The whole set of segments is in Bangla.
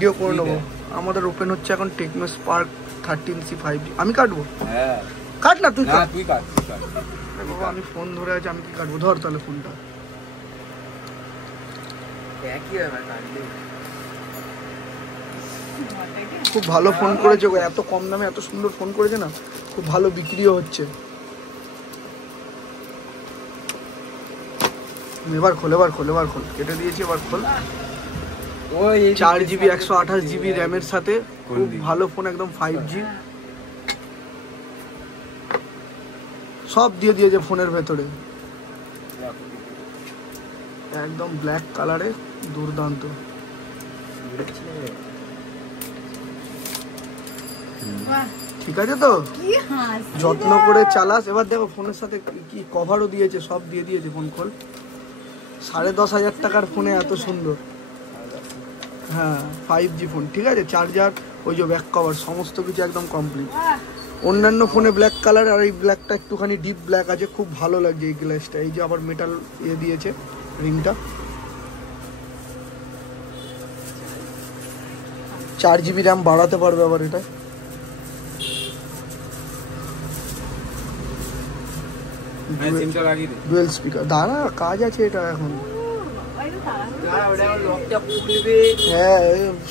ভিডিও করে নেবো। আমাদের ওপেন হচ্ছে এখন টেকনো স্পার্ক 13C 5G। আমি কাটবো? হ্যাঁ কাট না, তুই কাট। তুই কাট বাবা, আমি ফোন ধরে আছি, আমি কি কাটবো? ধর তাহলে ফোনটা। খুব ভালো ফোন করেছে, এত কম দামে এত সুন্দর ফোন করেছে না, খুব ভালো বিক্রিও হচ্ছে। এবার খোল, এবার খোল, এবার খোল, কেটে দিয়েছি, এবার খোল। 4GB 128GB র্যামের সাথে খুব ভালো ফোন, একদম 5G সব দিয়ে দিয়েছে ফোনের ভেতরে, একদম ব্ল্যাক কালারে, দুর্দান্ত। ঠিক আছে তো, যত্ন করে চালাস। এবার দেখো ফোনের সাথে কি কভারও দিয়েছে, সব দিয়ে দিয়েছে। ফোন খোল। 10,500 টাকার ফোনে এত সুন্দর। হ্যাঁ 5G ফোন, ঠিক আছে। চার্জার, ওই যে ব্যাক কভার, সমস্ত কিছু একদম কমপ্লিট। অন্যান্য ফোনে ব্ল্যাক কালার, আর এই ব্ল্যাকটা একটুখানি ডিপ ব্ল্যাক আছে, খুব ভালো লাগছে এই গ্লাসটা। এই যে আবার মেটাল দিয়েছে রিংটা। 4GB র্যাম বাড়াতে পারবে আবার এটা। ডুয়েল স্পিকার, দাঁড়া কাজ আছে এটা এখন। হ্যাঁ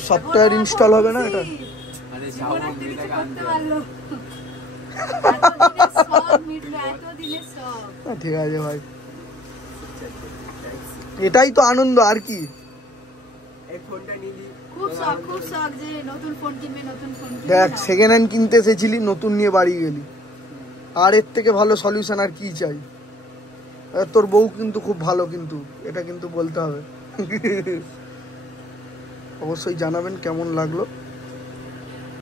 সফটওয়্যার ইনস্টল হবে না এটা। ঠিক আছে ভাই, এটাই তো আনন্দ, আর কি। দেখ সেকেন্ড হ্যান্ড কিনতে এসেছিলি, নতুন নিয়ে বাড়ি গেলি, আর এর থেকে ভালো সলিউশন আর কি চাই। তোর বউ কিন্তু খুব ভালো, কিন্তু এটা কিন্তু বলতে হবে। অবশ্যই জানাবেন কেমন লাগলো।